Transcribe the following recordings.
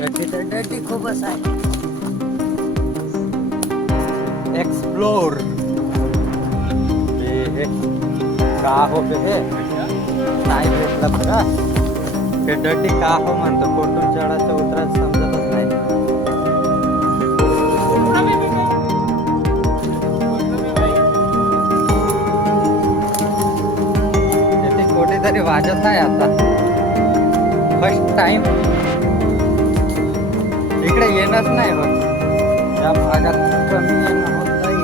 गर्दी तर गर्दी खूपच आहे. एक्सप्लोर हे का हो हे नाही भेटलं बरं. हे डटी का हो म्हणतो. कोठून चढायचं उतरायचं समजतच नाही. ते कुठेतरी वाजत आहे आता. फर्स्ट टाइम इकडे येणंच नाही होत. या भागात कमी येणं होत नाही.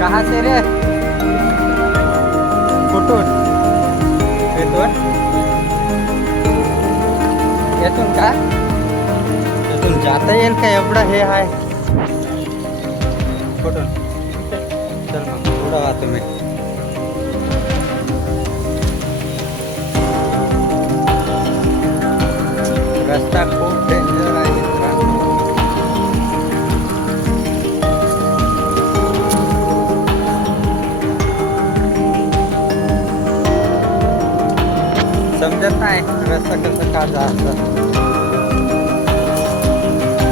कहा से रे? कुठून? येथून? येथून का? येथून जाता येईल का? एवढं हे आहे. कुठून? चल मग पुढं वा तुम्ही. रस्ता खूप डेंजर आहे मित्रांनो. समजत नाही रस्ता कसं का जायचं.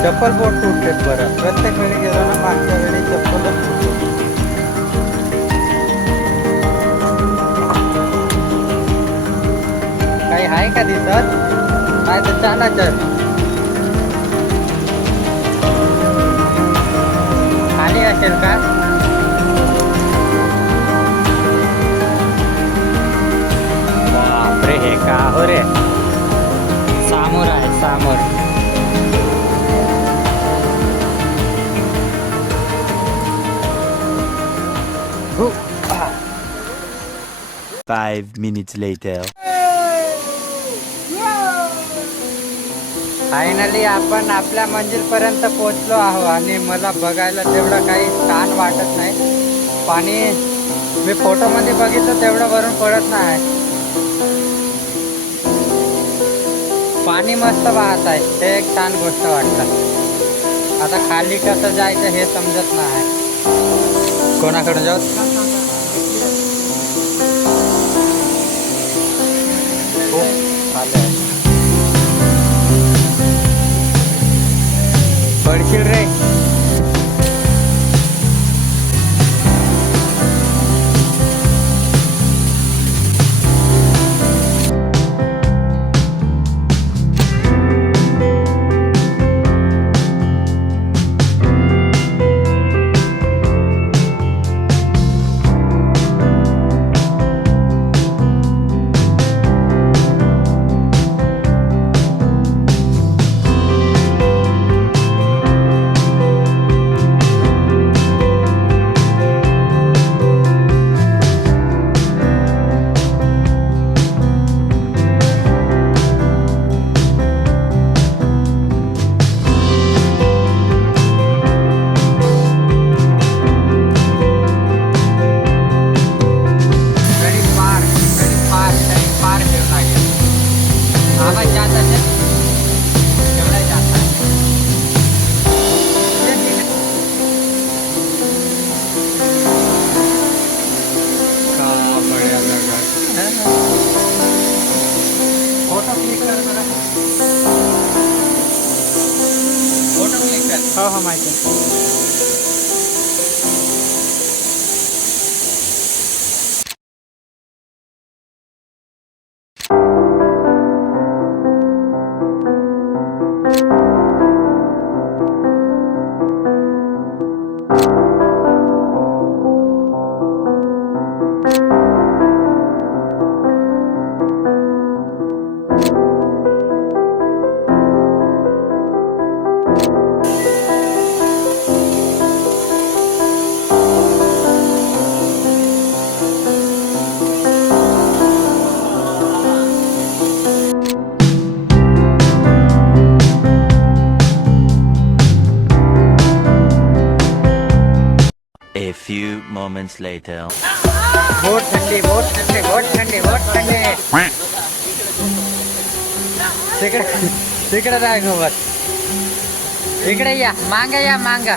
चप्पल बोट तुटतेच बरं. प्रत्येक वेळी गेलो ना मागच्या वेळी चप्पलच तुटते. काही आहे का दिसत? नाही तर चाला चल. खाली असेल का? बापरे हे का हो रे. समोर आहे समोर. हो. 5 minutes later. फायनली आपण आपल्या मंजिलपर्यंत पोहोचलो आहोत. आणि मला बघायला तेवढं काही ताण वाटत नाही. पाणी मी फोटोमध्ये बघितलं तेवढं वरून पडत नाही. पाणी मस्त वाहत आहे. ते एक छान गोष्ट वाटतं. आता खाली कसं जायचं हे समजत नाही. कोणाकडे जाऊ? खूप आलं. पडशील रे. हो हो माहिती आहे. A few moments later. बहुत थंडी बहुत थंडी बहुत थंडी बहुत थंडी. तिकडे तिकडे राय सोबत. इकडे या मांगा.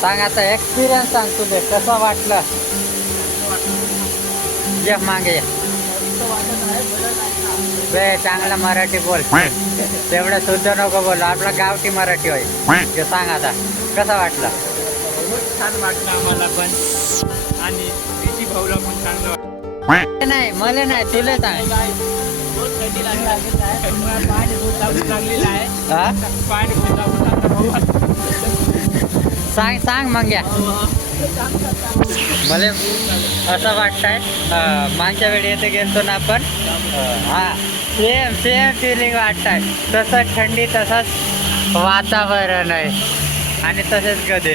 सांग आता एक्सपिरियन्स सांग तुझे कसं वाटलं. या मागे या. बे चांगला मराठी बोल. तेवढं शुद्ध नको बोल, आपला गावठी मराठी होय. हे सांग आता कसं वाटलं. बहुत छान वाटलं आम्हाला पण आणि विजी भाऊला पण चांगलं वाटलं. नाही मला नाही तुला सांग. बहुत थंडी लागली आहे. पाणी खूप लागून लागलेलं आहे. हा पाणी खूप लागून लागलं. सांग मग या. मला असं वाटतंय मागच्या वेळी येथे गेलतो ना आपण. हा सेम फिलिंग वाटतंय. तसं थंडी तसंच वातावरण आहे आणि तसेच गदे.